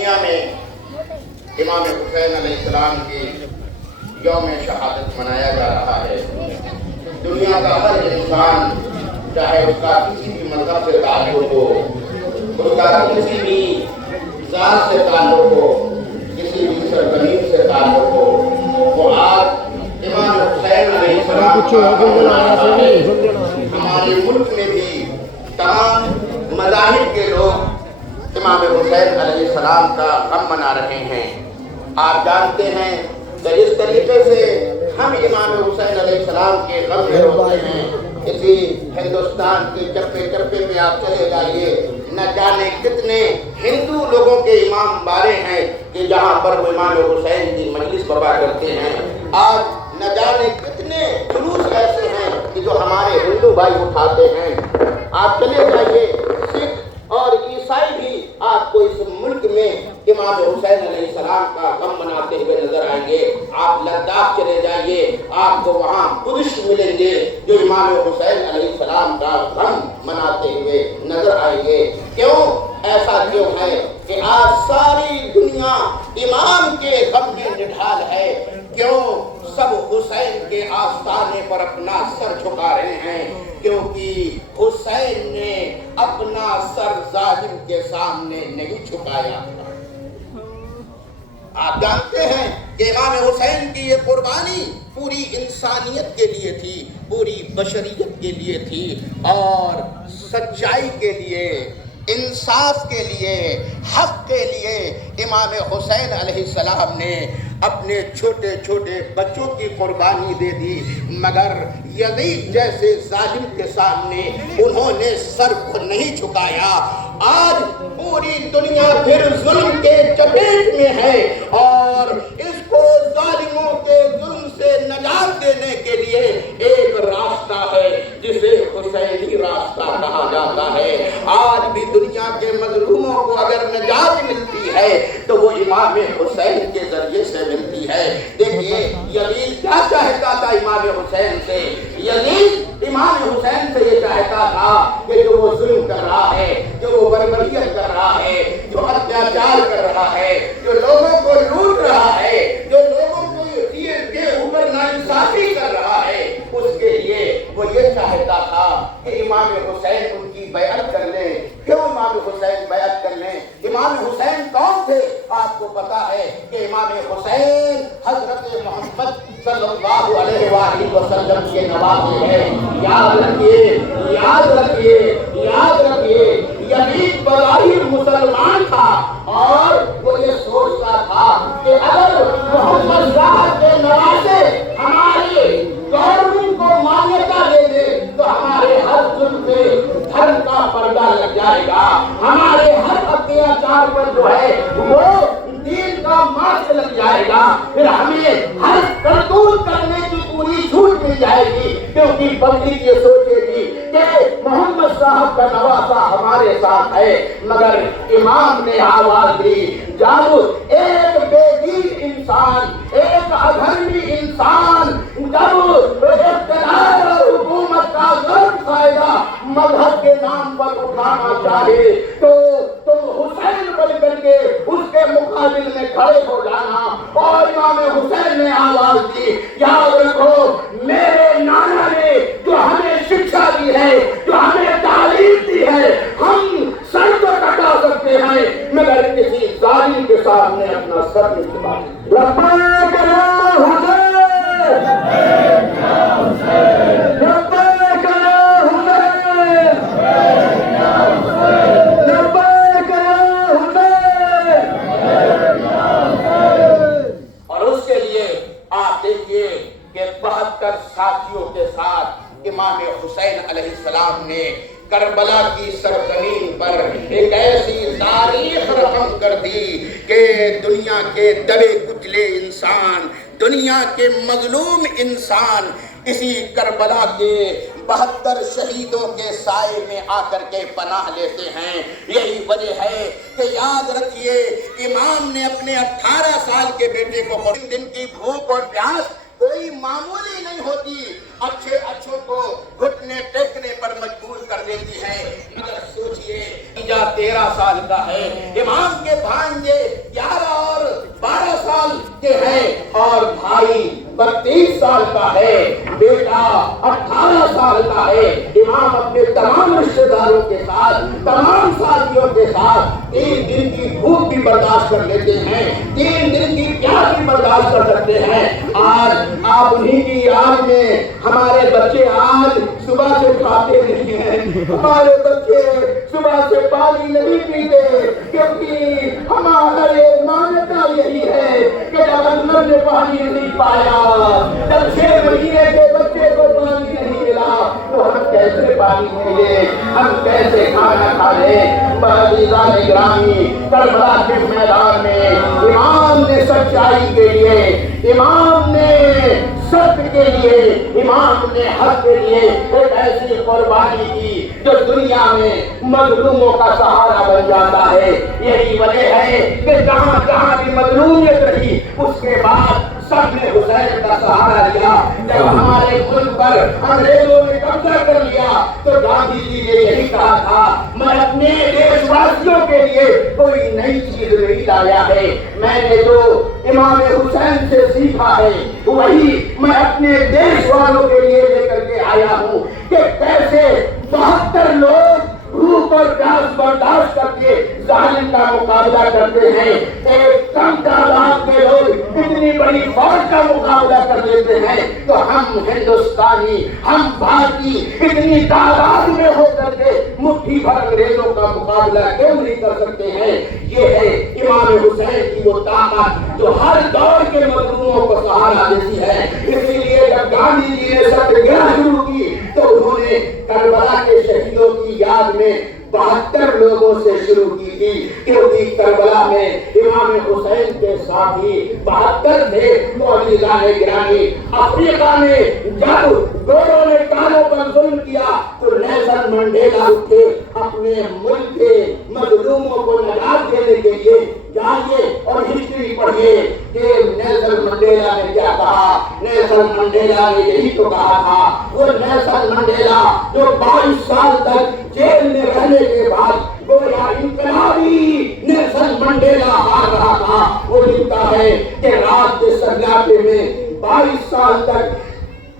دنیا میں امام حسین علیہ السلام کی یوم شہادت منایا جا رہا ہے۔ دنیا کا ہر انسان چاہے اس کا کسی بھی مذہب سے تعلق ہو، اس کا کسی بھی ذات سے تعلق ہو، کسی بھی سرزمین سے تعلق ہو، وہ آج امام حسین علیہ السلام کا منا رہا ہے۔ ہمارے ملک میں بھی تمام مذاہب کے لوگ امام حسین علیہ السلام کا غم منا رہے ہیں۔ آپ جانتے ہیں کہ اس طریقے سے ہم امام حسین علیہ السلام کے غم میں ہوتے ہیں، اسی ہندوستان کے چپے چپے میں آپ چلے جائیے، نہ جانے کتنے ہندو لوگوں کے امام بارے ہیں کہ جہاں پر وہ امام حسین کی مجلس برپا کرتے ہیں۔ آج نہ جانے کتنے جلوس ایسے ہیں کہ جو ہمارے ہندو بھائی اٹھاتے ہیں۔ آپ چلے جائیے، سکھ اور عیسائی بھی آپ کو اس ملک میں امام حسین علیہ السلام کا غم مناتے ہوئے نظر آئیں گے۔ آپ لداخ چلے جائیے، آپ کو وہاں بدھسٹ ملیں گے جو امام حسین علیہ السلام کا غم مناتے ہوئے نظر آئیں گے۔ کیوں ایسا کیوں ہے کہ آج ساری دنیا امام کے غم میں نڈھال ہے؟ کیوں سب حسین کے آستانے پر اپنا سر جھکا رہے ہیں؟ کیونکہ حسین نے اپنا سر ظالم کے سامنے نہیں جھکایا۔ آپ جانتے ہیں کہ امام حسین کی یہ قربانی پوری انسانیت کے لیے تھی، پوری بشریت کے لیے تھی، اور سچائی کے لیے، انصاف کے لیے، حق کے لیے امام حسین علیہ السلام نے اپنے چھوٹے چھوٹے بچوں کی قربانی دے دی، مگر یزید جیسے ظالم کے سامنے انہوں نے سر کو نہیں جھکایا۔ آج پوری دنیا پھر ظلم کے چپیٹ میں ہے، اور اس کو ظالموں کے ظلم سے نجات دینے کے لیے ایک راستہ ہے جسے حسینی راستہ کہا جاتا ہے۔ آج بھی دنیا کے مظلوموں کو اگر نجات ملتی ہے تو وہ امام حسین کے ذریعے سے ملتی ہے۔ دیکھیے یزید کیا چاہتا تھا امام حسین سے؟ یزید امام حسین سے یہ چاہتا تھا کہ جو وہ ظلم کر رہا ہے، جو وہ بربریت کر رہا ہے، جو اتیاچار کر رہا ہے، جو لوگوں کو لوٹ رہا ہے، جو لوگوں کو کے اوپر ناانصافی کر رہا ہے، اس کے لیے وہ یہ چاہتا تھا کہ امام حسین ان کی بیعت کر لیں۔ کیوں امام حسین بیعت کر لیں؟ امام حسین کون تھے؟ آپ کو پتا ہے کہ امام حسین حضرت محمد صلی اللہ علیہ وآلہ وسلم کے نواسے ہیں۔ یاد رکھیے، یاد رکھیے، یاد رکھیے، یزید بظاہر مسلمان تھا اور وہ یہ سوچتا تھا کہ اگر محمد صاحب کے نواسے ہمارے گورنمنٹ کو مانیتا دے دے تو ہمارے ہر ظلم پہ دھرم کا پردہ لگ جائے گا، ہمارے ہر اتیاچار پر جو ہے وہ دین کا ماسک لگ جائے گا، پھر ہمیں ہر کرتوت کرنے کی پوری چھوٹ مل جائے گی، کیونکہ پبلک یہ سوچے گی کہ محمد صاحب کا نواسا ہمارے ساتھ ہے۔ مگر امام نے آواز دی، جب ایک بے دین انسان، ایک اگرمی انسان جب اقتدار اور حکومت کا غلط فائدہ مذہب کے نام پر اٹھانا چاہے تو تم حسین بن کر کے اس کے مقابل میں کھڑے ہو جانا۔ اور امام حسین نے آواز دی، یاد رکھو میرے نانا نے جو ہمیں شکشا دی ہے، جو ہمیں تعلیم دی ہے، ہم سر تو کٹا سکتے ہیں مگر کسی ظالم کے سامنے اپنا سر نہیں جھکا سکتے۔ لبیک یا حسین، لبیک یا حسین، لبیک یا حسین، لبیک یا حسین۔ اور اس کے لیے آپ دیکھیے کہ 72 ساتھیوں کے ساتھ امام حسین علیہ السلام نے کربلا کی سرزمین پر ایک ایسی تاریخ رقم کر دی کہ دنیا کے دبے کچلے انسان، دنیا کے مظلوم انسان اسی کربلا کے 72 شہیدوں کے سائے میں آ کر کے پناہ لیتے ہیں۔ یہی وجہ ہے کہ یاد رکھیے امام نے اپنے 18 سال کے بیٹے کو دن کی بھوک اور پیاس کوئی معمولی نہیں ہوتی، اچھے اچھوں کو گھٹنے ٹیکنے پر مجبور کر دیتی ہے۔ مگر سوچئے 13 سال کا ہے، امام کے بھانجے 32 سال کا ہے، بیٹا 18 سال کا ہے۔ امام اپنے تمام رشتے داروں کے ساتھ، تمام ساتھیوں کے ساتھ 3 دن کی بھوک بھی برداشت کر لیتے ہیں، 3 دن کی پیاس بھی برداشت کر سکتے ہیں۔ آج آپ انہیں کی یاد میں ہمارے بچے آج صبح سے کھاتے نہیں ہیں، ہمارے بچے صبح سے پانی نہیں پیتے، کیونکہ ہمارا یہ مانتا یہی ہے کہ جب اللہ نے پانی نہیں پایا، جب 6 مہینے کے بچے کو پانی نہیں ملا تو ہم کیسے پانی پیے، ہم کیسے کھانا کھا لیں۔ عزیزان گرامی، کربلا کے میدان میں امام نے سچائی کے لیے، امام نے سچ کے لیے، امام نے حق کے لیے ایک ایسی قربانی کی جو دنیا میں مظلوموں کا سہارا بن جاتا ہے۔ یہی وجہ ہے کہ جہاں جہاں بھی مظلومیت رہی اس کے بعد سب نے حسین کا سہارا لیا۔ جب ہمارے ملک پر انگریزوں نے قبضہ کر لیا تو گاندھی جی نے یہی کہا تھا، میں اپنے دیش واسیوں کے لیے کوئی نئی چیز نہیں لایا ہے، میں نے جو امام حسین سے سیکھا ہے وہی میں اپنے دیش والوں کے لیے لے کر کے آیا ہوں کہ کیسے 72 لوگ بھوک اور پیاس برداشت کر کے ظالم کا مقابلہ کرتے ہیں، ایک کم تعداد کے لوگ اتنی بڑی فوج کا مقابلہ کر لیتے ہیں، تو ہم ہندوستانی، ہم بھارتی اتنی تعداد میں ہو کر کے مٹھی بھر انگریزوں کا مقابلہ کیوں نہیں کر سکتے ہیں؟ یہ ہے امام حسین کی وہ طاقت جو ہر دور کے مظلوموں کو سہارا دیتی ہے۔ اسی لیے جب گاندھی جی نے ستیہ گرہ شروع کی تو انہوں نے کربلا کے شہیدوں کی یاد میں 72 لوگوں سے شروع کی تھی، کیونکہ کربلا میں امام حسین کے ساتھی 72 تھے۔ تو عزیزان گرامی، افریقہ میں جب گوروں نے کالوں پر ظلم کیا تو نیلسن منڈیلا اٹھے اپنے ملک کے مظلوموں کو نجات دینے کے لیے۔ جائیے اور ہسٹری پڑھیے کہ نیلسن منڈیلا نے کیا کہا۔ نیلسن منڈیلا نے یہی تو کہا تھا، وہ نیلسن منڈیلا جو 22 سال تک جیل میں رہنے کے بعد گویا انقلابی نیلسن منڈیلا ہار رہا تھا، وہ لکھتا ہے کہ رات کے سنگاٹے میں 22 سال تک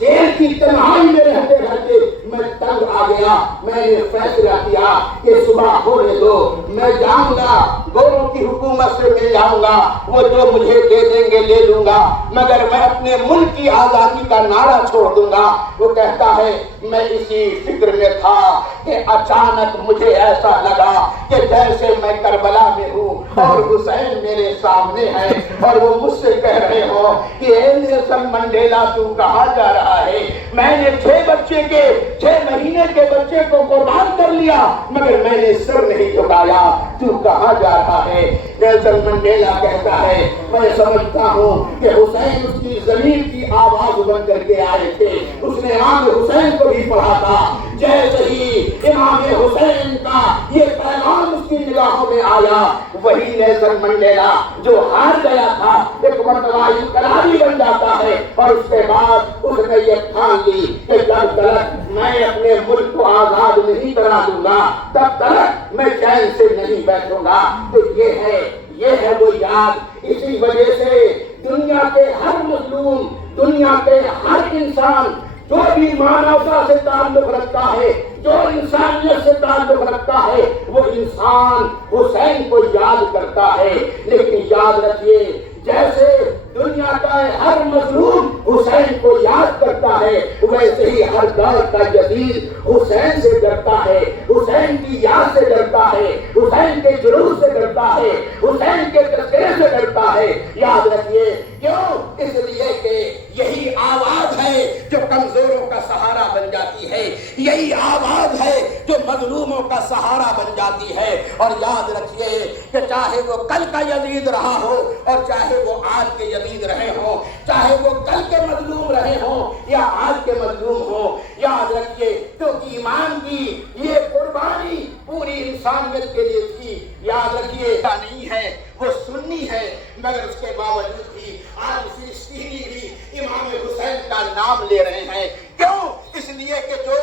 جیل کی تنہائی میں رہتے رہتے میں تنگ آ گیا، میں نے فیصلہ کیا کہ صبح ہونے دو، میں جاؤں گا گوروں کی حکومت سے مل جاؤں گا، وہ جو مجھے دے دیں گے لے لوں گا، مگر میں اپنے ملک کی آزادی کا نعرہ چھوڑ دوں گا۔ وہ کہتا ہے میں اسی فکر میں تھا کہ اچانک مجھے ایسا لگا کہ جیسے میں کربلا میں ہوں اور حسین میرے سامنے ہے اور وہ مجھ سے کہہ رہے ہو کہ اے نیلسن منڈیلا تو کہاں جا رہا ہے؟ میں نے 6 مہینے کے بچے کو قربان کر لیا مگر میں نے سر نہیں جھکایا، تو کہاں جا رہا ہے؟ نیلسن منڈیلا کہتا ہے میں سمجھتا ہوں کہ حسین اس کی زمین کی آواز بن کر کے آئے تھے، اس نے امام حسین کو بھی پڑھا تھا، جیسے ہی امام حسین کا یہ پیغام اس کی نگاہوں میں آیا، وہی نیلسن منڈیلا جو ہار گیا تھا ایک مرتبہ انقلابی بن جاتا ہے، اور اس کے بعد اس نے یہ ٹھان لی کہ جب تک میں اپنے ملک کو آزاد نہیں کرا دوں گا تب تک میں چین سے نہیں بیٹھوں گا۔ تو یہ ہے وہ یاد۔ اسی وجہ سے دنیا کے ہر مظلوم، دنیا کے ہر انسان جو بھی مانوتا سے تعلق رکھتا ہے، جو انسانیت سے تعلق رکھتا ہے، وہ انسان حسین کو یاد کرتا ہے۔ لیکن یاد رکھیے جیسے دنیا کا ہر مظلوم حسین کو یاد کرتا ہے ویسے ہی ہر دور کا جدید حسین سے ڈرتا ہے، حسین کی یاد سے ڈرتا ہے، حسین کے جلوس سے ڈرتا ہے، حسین کے تذکرے سے ڈرتا ہے۔ یاد رکھیے کیوں؟ اس لیے کہ یہی آواز ہے جو کمزوروں کا سہارا بن جاتی ہے، یہی آواز ہے جو مظلوموں کا سہارا بن جاتی ہے۔ اور یاد رکھیے کہ چاہے وہ کل کا یزید رہا ہو اور چاہے وہ آج کے یزید رہے ہوں، چاہے وہ کل کے مظلوم رہے ہوں یا آج کے مظلوم ہوں، یاد رکھیے کیونکہ ایمان کی یہ قربانی پوری انسانیت کے لیے تھی۔ یاد رکھیے نہیں ہے وہ سنی ہے مگر اس کے باوجود بھی آج فلسطینی بھی امام حسین کا نام لے رہے ہیں۔ کیوں؟ اس لیے کہ جو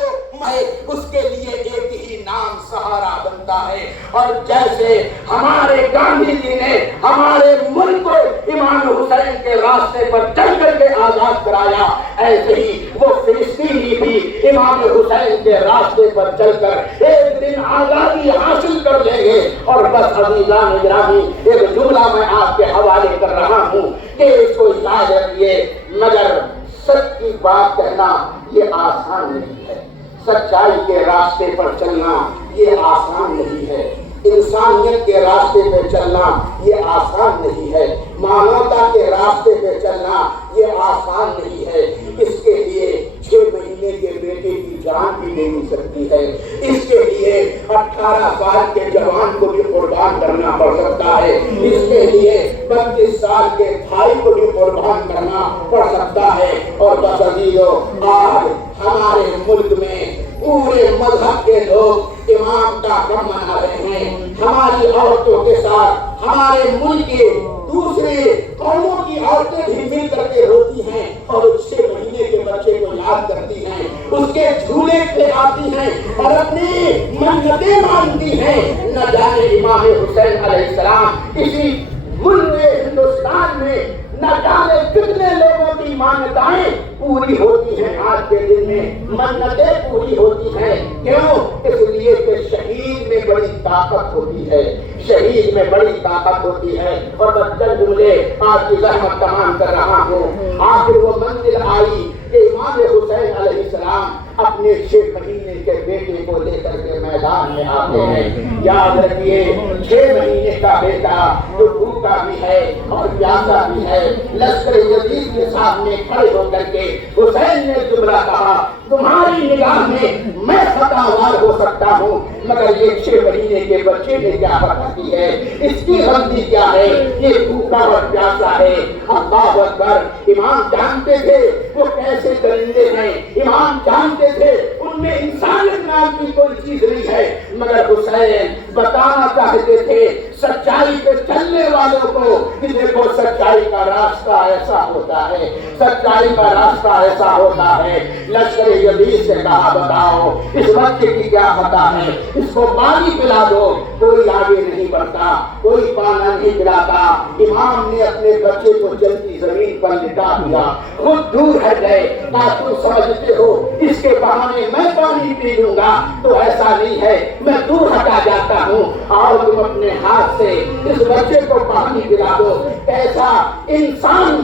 اس کے لیے ایک ہی نام سہارا بنتا ہے۔ اور جیسے ہمارے گاندھی جی نے ہمارے ملک کو امام حسین کے راستے پر چل کر کے آزاد کرایا، ایسے ہی وہ فلسطینی بھی امام حسین کے راستے پر چل کر ایک دن آزادی حاصل کر لیں گے۔ اور بس عزیزان گرامی، ایک جملہ میں آپ کے حوالے کر رہا ہوں کہ اس کو یاد رکھیے، مگر سچ کی بات کہنا یہ آسان نہیں ہے، سچائی کے راستے پر چلنا یہ آسان نہیں ہے، انسانیت کے راستے پہ چلنا یہ آسان نہیں ہے، مانوتا کے راستے پہ چلنا یہ آسان نہیں ہے۔ اس کے لیے 6 مہینے کے بیٹے کی جان بھی دینی سکتی ہے، اس کے لیے 18 سال کے جوان کو بھی قربان کرنا پڑ سکتا ہے، اس کے لیے 25 سال کے بھائی کو بھی قربان کرنا پڑ سکتا ہے۔ اور بس عزیزو، آج ہمارے ملک میں پورے مذہب کے لوگ امام کا غم منا رہے ہیں، ہماری عورتوں کے ساتھ ہمارے ملک کے دوسرے قوموں کی عورتیں بھی مل کر کے روتی ہیں اور 6 مہینے کے بچے کو یاد کرتی ہیں، اس کے جھولے پہ آتی ہیں اور اپنی منتیں مانتی ہیں۔ نہ جانے امام حسین علیہ السلام اسی ملک ہندوستان میں نہ جانے کتنے لوگوں کی مانتائیں پوری ہوتی ہیں، آج کے دن میں منتیں پوری ہوتی ہیں۔ کیوں؟ اس لیے کہ شہید میں بڑی طاقت ہوتی ہے، شہید میں بڑی طاقت ہوتی ہے۔ اور میں چند جملے آپ کی زحمت تمام کر رہا ہوں۔ آخر وہ منزل آئی کہ امام حسین علیہ السلام اپنے 6 مہینے کے بیٹے کو لے کر کے میدان میں آتے ہیں۔ یاد رکھیے، 6 مہینے کا بیٹا جو بھوکا بھی ہے اور پیاسا بھی ہے، لشکر یزید کے سامنے کھڑے ہو کر کے حسین نے جملہ کہا، تمہاری نگاہ میں خطا وار ہو سکتا ہوں، مگر یہ 6 مہینے کے بچے نے کیا خطا کی ہے، اس کی غلطی کیا ہے، یہ بھوکا اور پیاسا ہے۔ اللہ اکبر! امام جانتے تھے وہ کیسے درندے ہیں، امام جانتے تھے ان میں انسانیت نام کی کوئی چیز نہیں ہے، مگر حسین بتانا چاہتے تھے سچائی پہ چلنے والوں کو کہ دیکھو سچائی کا راستہ ایسا ہوتا ہے، سچائی کا راستہ ایسا ہوتا ہے۔ لشکر یزید سے کہا، بتاؤ اس بچے کی کیا خطا ہے، اس کو پانی پلا دو۔ کوئی آگے نہیں بڑھتا، کوئی پانا نہیں پلاتا۔ امام نے اپنے بچے کو جلدی زمین پر لٹا دیا، خود دور ہٹ گئے۔ تم سمجھتے ہو اس کے بہانے میں پانی پی لوں گا، تو ایسا نہیں ہے، میں دور ہٹا جاتا ہوں اور تم اپنے ہاتھ سے اس بچے کو پانی پلا دو۔ کیسا انسان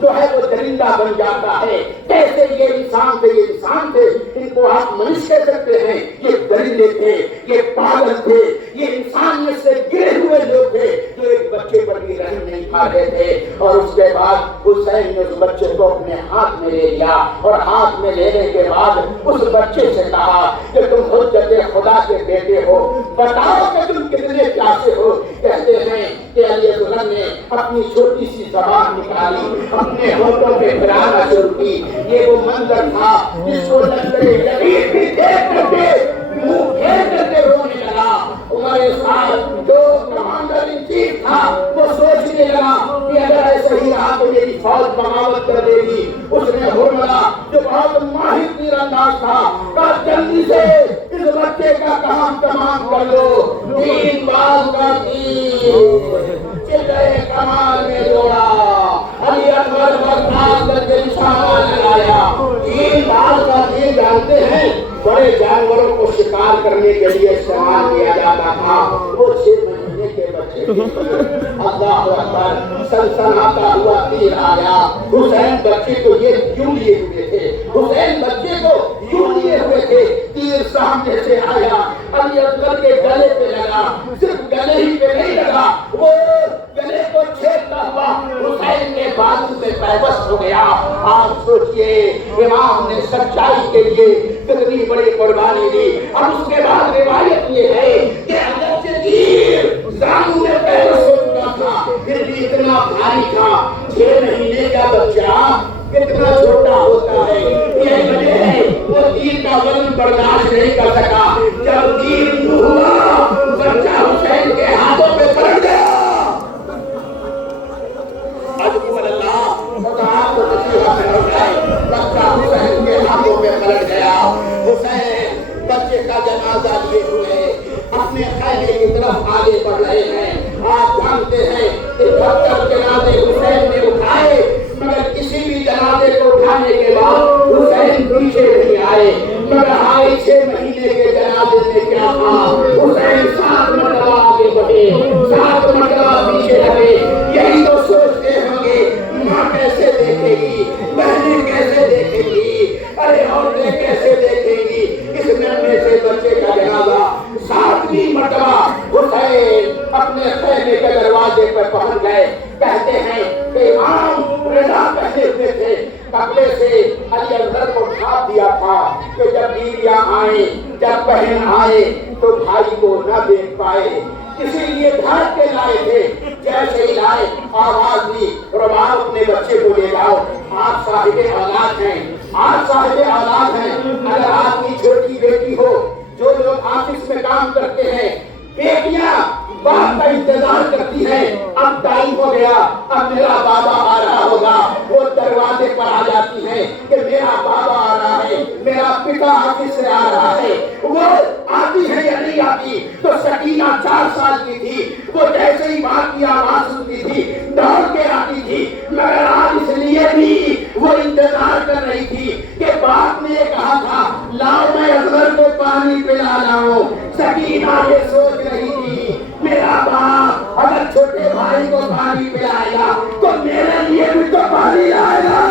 جو ہے وہ درندہ بن جاتا ہے، کیسے یہ انسان تھے، یہ انسان تھے، ان کو آپ منش کہہ سکتے ہیں، یہ درندے تھے، یہ پاگل تھے، یہ انسانیت سے گرے ہوئے لوگ تھے جو ایک بچے پر بھی رحم نہیں کھاتے تھے۔ اور اس کے بعد حسین نے اس بچے کو اپنے ہاتھ میں لے لیا اور ہاتھ میں لینے کے بعد اس بچے سے کہا کہ تم حجت خدا کے بیٹے ہو، بتاؤ کہ تم کتنے پیاسے ہو۔ کہتے ہیں کہ علی اصغر نے اپنی چھوٹی سی زبان نکالی، اپنے ہونٹوں پہ پھرانا شروع کی۔ یہ وہ منظر تھا جس کو لشکر یزید بھی دیکھ کر کے منہ پھیر کر کے رونے لگا۔ عمر صاحب جو کمانڈر ان چیف تھا وہ سوچنے لگا کہ اگر ایسا ہی رہا تو میری فوج بغاوت کر دے گی۔ اس نے حرملہ جو بہت ماہر تیر انداز تھا کہا، جلدی سے اس بچے کا کام تمام کر لو۔ 3 بال کا تیر چلے کمال میں جوڑا، علی اکبر برداشت کر کے نشانہ لگایا۔ 3 بال کا تیر جانتے ہیں بڑے جانوروں کو شکار کرنے کے لیے استعمال کیا جاتا تھا، وہ 6 مہینے کے بچے اللہ اکبر! سنسناتا ہوا تیر آیا۔ حسین بچے کو یہ کیوں لیے ہوئے تھے، حسین بچے کو یوں لیے ہوئے تھے، تیر سامنے سے آیا، علی اکبر کے گلے پہ لگا، صرف گلے ہی پہ نہیں لگا، وہ گلے کو چھیدتا ہوا حسین کے بازو میں پیوست ہو گیا۔ آپ سوچئے امام نے سچائی کے لیے کتنی بڑی قربانی دی۔ اور اس کے بعد روایت یہ ہے کہ اگرچہ تیر زانو میں پیوست ہو چکا تھا پھر بھی اتنا بھاری تھا۔ 6 مہینے کا بچہ کتنا چھوٹا ہوتا ہے، یہ وجہ ہے وہ تیر کا وزن برداشت نہیں کر سکا۔ جب تیر ہوا بچہ حسین کے ہاتھوں پہ پلٹ گیا۔ بچہ حسین کے ہاتھوں میں پلٹ گیا۔ حسین بچے کا جنازہ لیے ہوئے اپنے خیمے کی طرف آگے بڑھ رہے ہیں۔ آپ جانتے ہیں کہ 72 جنازے حسین نے اٹھائے، مگر کسی بھی جنازے پیچھے نہیں آئے، مگر آئے 6 مہینے کے جنازے میں کیا تھا، حسین 7 مرتبہ آگے بڑھے، 7 مرتبہ پیچھے رہے۔ یہی تو سوچتے ہوں گے ماں کیسے دیکھے گی، بہنیں کیسے دیکھیں گی، ارے عورتیں کیسے دیکھیں گی اس ننھے سے بچے کا جنازہ۔ 7ویں مرتبہ حسین اپنے خیمے کے دروازے پر پہنچ گئے۔ کہتے ہیں کہ امام رضا پہنے ہوئے تھے، کپڑے سے علی اصغر کو ڈھانپ دیا تھا کہ جب بیویاں آئیں، جب بہن آئے تو بھائی کو نہ دیکھ پائے، اسی لیے ڈھانپ کے لائے تھے۔ جیسے ہی لائے آواز دی، رباب اپنے بچے کو لے جاؤ، آپ صاحب اولاد ہیں، آپ صاحب اولاد ہیں۔ اگر آپ کی چھوٹی بیٹی ہو، جو لوگ آفس میں کام کرتے ہیں، بیٹیاں باپ کا انتظار کرتی ہیں، اب ٹائم ہو گیا، اب میرا بابا آ رہا ہوگا، وہ دروازے پر آ جاتی ہیں کہ میرا بابا آ رہا ہے، میرا پتا آفس سے آ رہا ہے۔ وہ آتی ہے یا نہیں آتی؟ تو سکینہ 4 سال کی تھی، وہ جیسے ہی باپ کی آواز سنتی تھی دوڑ کے آتی تھی، مگر آج اس لیے بھی وہ انتظار کر رہی تھی کہ باپ نے کہا تھا لاؤ میں اصغر کو پانی پلا لاؤں۔ سکینہ یہ سوچ رہی تھی میرا باپ اگر چھوٹے بھائی کو پانی پلائے گا تو میرے لیے بھی تو پانی آئے گا۔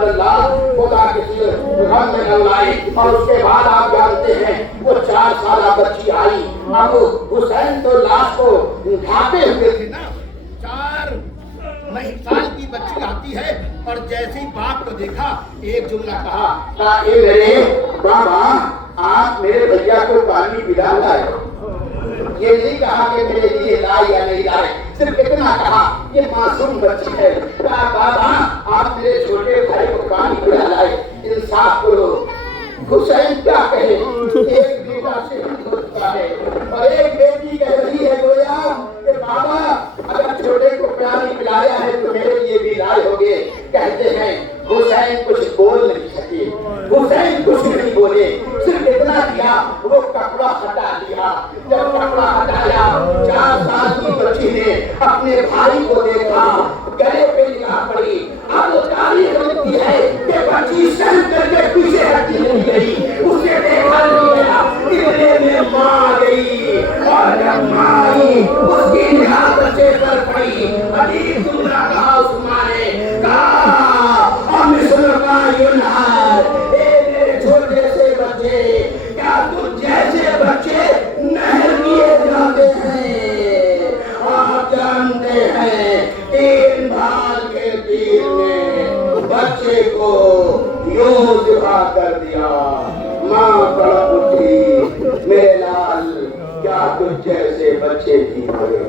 اللہ خدا کسی غم میں نہ لائے۔ اور اس کے بعد آپ جانتے ہیں وہ 4 سالہ بچی آئی، اب حسین تو لاش کو ڈھانپے ہوئے تھے نا، 4 سال کی بچی آتی ہے اور جیسے ہی باپ کو دیکھا ایک جملہ کہا، اے میرے بابا آپ میرے بھیا کو پانی پلا لائے۔ یہ نہیں کہا کہ میرے لیے لائے یا نہیں لائے، صرف اتنا کہا یہ معصوم بچی ہے، کہا بابا آپ میرے چھوٹے بھائی کو پانی پلا لائے، انصاف کرو۔ حسین کیا کہے، ایک بیٹا شہید ہو چکا ہے اور ایک بیٹی کہہ رہی ہے گویا کہ بابا اگر چھوٹے کو پانی پلایا ہے تو میرے لیے بھی لائے ہوگے۔ کہتے ہیں حسین کچھ بول نہیں سکے، حسین کچھ نہیں بولے، صرف اتنا کیا وہ کپڑا ہٹا لیا۔ جب کپڑا ہٹایا 4 سال کی بچی نے اپنے بھائی کو دیکھا، گلے پہ نگاہ پڑی۔ اب وہ تاریخ لکھتی ہے کہ بچی سر کر کے پیچھے ہٹی نہیں گئی، اسے دیکھا نہیں گیا، اتنے میں ماں آ گئی اور جب ماں آئی اس کی نگاہ بچے پر پڑی۔ عجیب جملہ کہا اس ماں نے، کہا مثل کا ینہار، اے میرے چھوٹے سے بچے کیا تم جیسے بچے نہر کیے جاتے ہیں؟ آپ جانتے ہیں 3 بھال کے تیر نے بچے کو یوں ذبح کر دیا۔ ماں تڑپ اٹھی، میرے لال کیا تجھ جیسے بچے بھی مرے۔